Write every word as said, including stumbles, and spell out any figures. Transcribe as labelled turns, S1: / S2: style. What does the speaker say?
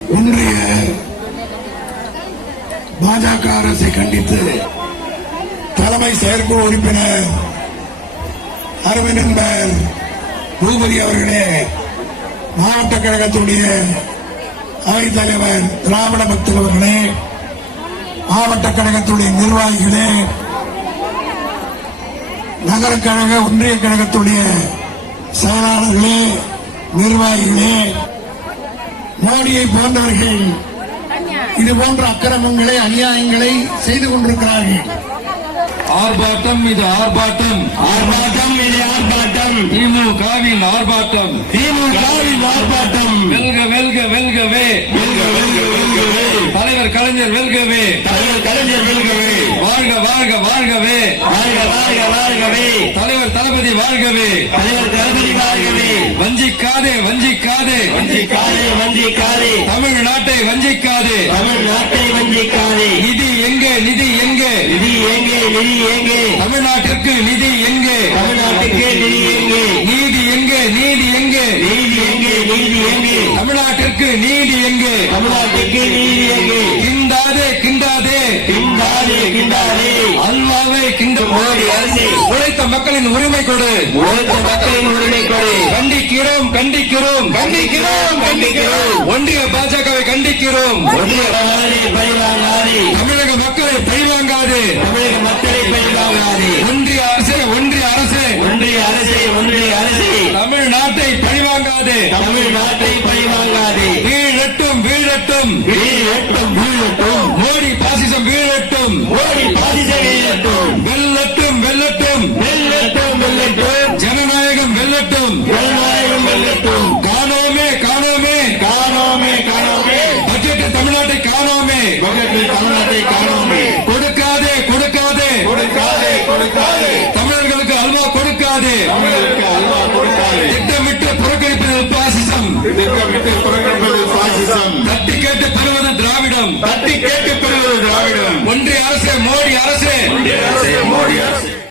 S1: ஒன்றிய பாஜக அரசை கண்டித்து தலைமை செயற்குழு உறுப்பினர் அருமை நண்பர் பூபதி அவர்களே, மாவட்ட கழகத்துடைய அவைத் தலைவர் திராவிட பக்தர் அவர்களே, மாவட்ட கழகத்துடைய நிர்வாகிகளே, நகர கழக ஒன்றிய கழகத்துடைய செயலாளர்களே, நிர்வாகிகளே, மோடியை போன்றவர்கள் இது போன்ற அக்கிரமங்களை அநியாயங்களை செய்து கொண்டிருக்கிறார்கள்.
S2: ஆர்ப்பாட்டம் இது ஆர்ப்பாட்டம்,
S3: ஆர்ப்பாட்டம் இது ஆர்ப்பாட்டம்,
S2: திமுகவின் ஆர்ப்பாட்டம்,
S3: திமுகவின் ஆர்ப்பாட்டம்,
S2: வெல்க வெல்க வெல்கவே,
S3: வெல்க வெல்க வெல்கவே,
S2: தலைவர் கலைஞர் வெல்கவே,
S3: தலைவர் கலைஞர் வெல்கவே,
S2: வாழ்க வாழ்க வாழ்கவே,
S3: வாழ்க வாழ்க வாழ்கவே,
S2: தலைவர் தளபதி வாழ்கவே,
S3: தலைவர் தளபதி வாழ்கவே,
S2: வஞ்சிக்காதே வஞ்சிக்காதே,
S3: வஞ்சிக்காதே வஞ்சிக்காதே,
S2: தமிழ்நாட்டை வஞ்சிக்காதே,
S3: தமிழ்நாட்டை வஞ்சிக்காதே,
S2: நிதி எங்கே நிதி எங்கே,
S3: நிதி எங்கே நிதி எங்கே,
S2: தமிழ்நாட்டிற்கு நிதி எங்கே,
S3: தமிழ்நாட்டுக்கு நிதி எங்கே,
S2: நீதி எங்கே நீதி எங்கே,
S3: நீதி எங்கே நீதி எங்கே,
S2: தமிழ்நாட்டிற்கு நீதி எங்கே,
S3: தமிழ்நாட்டுக்கு நீதி எங்கே,
S2: கிண்டாதே கிண்டாதே,
S3: கிண்டாதே கிண்டாதே,
S2: அல்வாவை கிண்ட
S3: மோடி அரசு
S2: உழைத்த மக்களின் உரிமை கொடு,
S3: உழைத்த மக்களின் உரிமை கொடு,
S2: கண்டிக்கிறோம் கண்டிக்கிறோம்
S3: கண்டிக்கிறோம் கண்டிக்கிறோம்,
S2: ஒன்றிய பாஜகவை கண்டிக்கிறோம்,
S3: ஒன்றிய அரசை பழிவாங்காதே,
S2: தமிழக மக்களை பழிவாங்காது,
S3: தமிழக மக்களை பழிவாங்காதே,
S2: ஒன்றிய அரசே ஒன்றிய அரசே,
S3: ஒன்றிய அரசை ஒன்றிய அரசை
S2: தமிழ்நாட்டை பழிவாங்காது,
S3: தமிழ்நாட்டை பழிவாங்காதே,
S2: வீழட்டும் வீழட்டும்,
S3: வீழட்டும் வீழட்டும்,
S2: மோடி பாசிசம் வீழட்டும்,
S3: மோடி பாதிச வீழட்டும்,
S2: வெல்லட்டும் வெல்லட்டும்,
S3: வெல்லட்டும் வெல்லட்டும்,
S2: ஜனநாயகம் வெல்லட்டும்,
S3: ஜனநாயகம் வெல்லட்டும்,
S2: காணோமே காணோமே,
S3: காணோமே காணோமே,
S2: பட்ஜெட் தமிழ்நாட்டை காணோமே,
S3: பக்கத்தில் தமிழ்நாட்டை காணோமே,
S2: கொடுக்காதே கொடுக்காதே,
S3: கொடுக்காதே கொடுக்காதே,
S2: தமிழர்களுக்கு அல்வா கொடுக்காதே,
S3: தமிழருக்கு அல்வா கொடுக்காதே,
S2: திட்டமிட்டு புறக்கணிப்பது பாசிசம்,
S3: திட்டமிட்டு புறக்கணிப்பது பாசிசம்,
S2: தட்டி கேட்டு பெறுவது திராவிடம்,
S3: தட்டி கேட்டு பெறுவது திராவிடம்,
S2: ஒன்றிய அரசே மோடி அரசே,
S3: ஒன்றிய அரசே மோடி அரசு